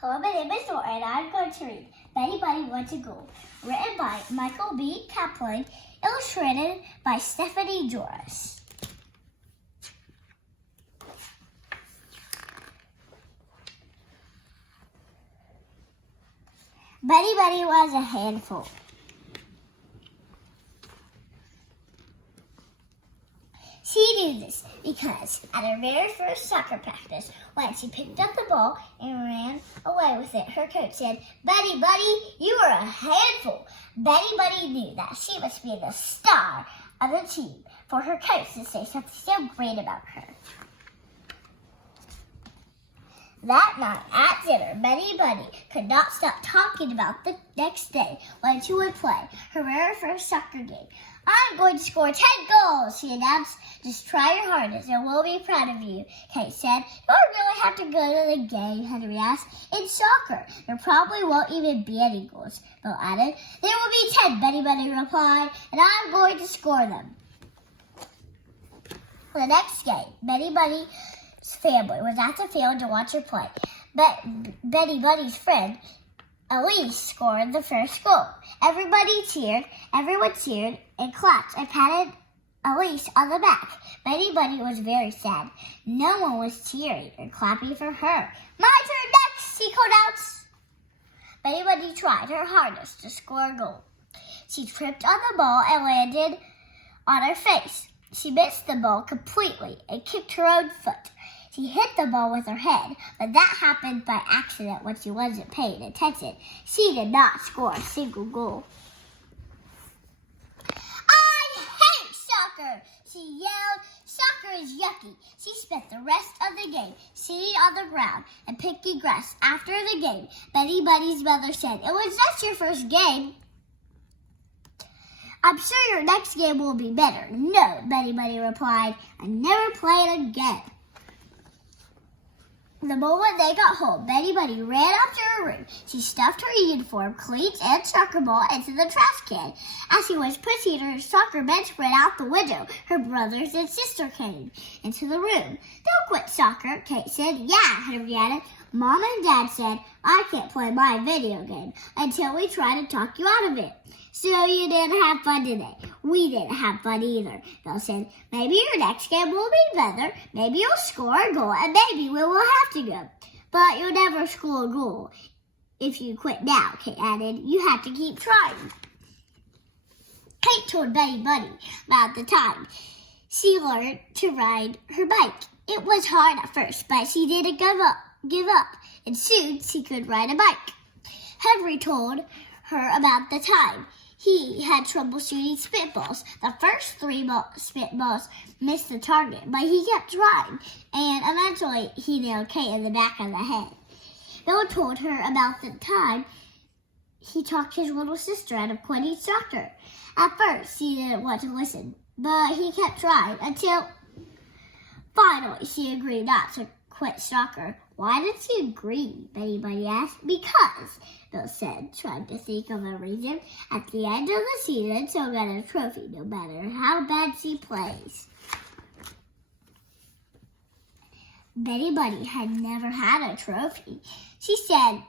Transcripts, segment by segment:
Hello, my name is Norah, and I'm going to read Betty Buddy Wants to Go, written by Michael B. Kaplan, illustrated by Stephane Jorisch. Betty Buddy was a handful. She knew this because at her very first soccer practice, when she picked up the ball and ran away with it, her coach said, "Betty Buddy, you are a handful." Betty Buddy knew that she must be the star of the team for her coach to say something so great about her. That night at dinner, Betty Buddy could not stop talking about the next day when she would play her very first soccer game. "I'm going to score 10 goals, she announced. "Just try your hardest and we'll be proud of you," Kate said. "You don't really have to go to the game," Henry asked. "In soccer, there probably won't even be any goals," Bill added. "There will be 10, Betty Buddy replied, "and I'm going to score them." For the next game, Betty Buddy's family was at the field to watch her play. But Betty Buddy's friend, Elise, scored the first goal. Everyone cheered and clapped and patted Elise on the back. Betty Buddy was very sad. No one was cheering or clapping for her. "My turn next," she called out. Betty Buddy tried her hardest to score a goal. She tripped on the ball and landed on her face. She missed the ball completely and kicked her own foot. She hit the ball with her head, but that happened by accident when she wasn't paying attention. She did not score a single goal. "I hate soccer," she yelled. "Soccer is yucky." She spent the rest of the game sitting on the ground and picking grass. After the game, Betty Buddy's mother said, "It was just your first game. I'm sure your next game will be better." "No," Betty Buddy replied. "I never play it again." The moment they got home, Betty Buddy ran up to her room. She stuffed her uniform, cleats, and soccer ball into the trash can. As she was pushing her soccer bench right out the window, her brothers and sister came into the room. "Don't quit soccer," Kate said. "Yeah," Henry added. "Mom and Dad said I can't play my video game until we try to talk you out of it. So you didn't have fun today." "We didn't have fun either," Bill said. "Maybe your next game will be better. Maybe you'll score a goal, and maybe we will have to go. But you'll never score a goal if you quit now," Kate added. "You have to keep trying." Kate told Betty Buddy about the time she learned to ride her bike. It was hard at first, but she didn't give up, and soon she could ride a bike. Henry told her about the time he had trouble shooting spitballs. The first 3 spitballs missed the target, but he kept trying, and eventually he nailed Kate in the back of the head. Bill told her about the time he talked his little sister out of quitting soccer. At first, she didn't want to listen, but he kept trying until finally she agreed not to quit soccer. "Why did she agree?" Betty Buddy asked. "Because," Bill said, trying to think of a reason. "At the end of the season, she'll get a trophy no matter how bad she plays." Betty Buddy had never had a trophy. She said,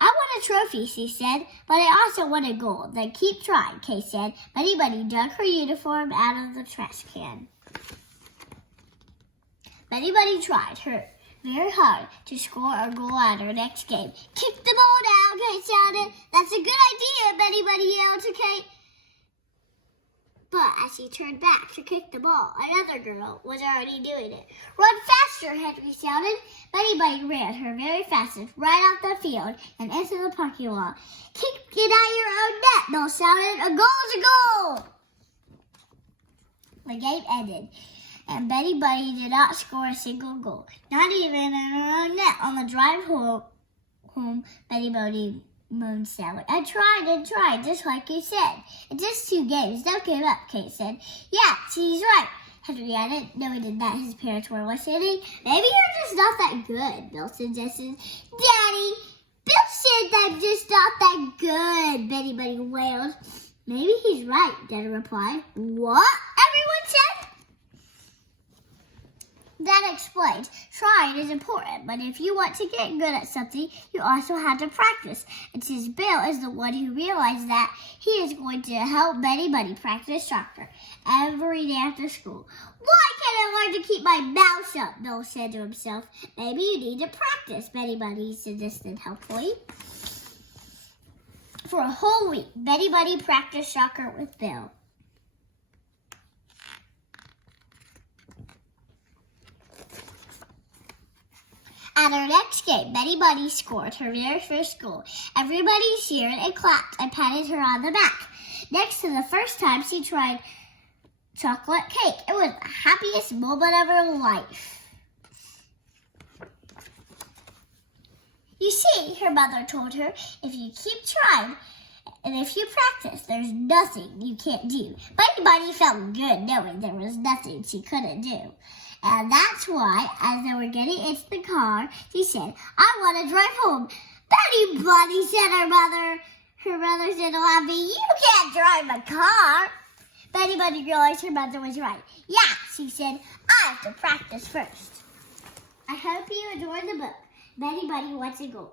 "I want a trophy," she said, "but I also want a goal." "Then keep trying," Kate said. Betty Buddy dug her uniform out of the trash can. Betty Buddy tried her very hard to score a goal at her next game. "Kick the ball down," Kate shouted. "That's a good idea," Betty Buddy yelled to Kate. But as she turned back to kick the ball, another girl was already doing it. "Run faster," Henry shouted. Betty Buddy ran her very fastest right off the field and into the parking lot. "Kick it at your own net," Bill shouted. "A goal is a goal." The game ended, and Betty Buddy did not score a single goal, not even in her own net. On the drive home, Betty Buddy moaned sadly. "I tried and tried, just like you said. It's just 2 games. Don't give up," Kate said. "Yeah, she's right," Henry added, knowing that his parents were listening. "Maybe you're just not that good," Bill suggested. "Daddy, Bill said I'm just not that good," Betty Buddy wailed. "Maybe he's right," Dad replied. "What?" everyone said. That explains trying is important, but if you want to get good at something, you also have to practice. And since Bill is the one who realized that, he is going to help Betty Buddy practice soccer every day after school. Why can't I learn to keep my mouth shut? Bill said to himself. Maybe you need to practice, Betty Buddy suggested helpfully. For a whole week, Betty Buddy practiced soccer with Bill. At her next game, Betty Buddy scored her very first goal. Everybody cheered and clapped and patted her on the back. Next to the first time she tried chocolate cake. It was the happiest moment of her life. You see, her mother told her, if you keep trying and if you practice, there's nothing you can't do. Betty Buddy felt good knowing there was nothing she couldn't do. And that's why, as they were getting into the car, she said, I want to drive home. Betty Buddy, said her mother. Her mother said, laughing, you can't drive a car. Betty Buddy realized her mother was right. Yeah, she said, I have to practice first. I hope you enjoyed the book. Betty Buddy Wants a Goal.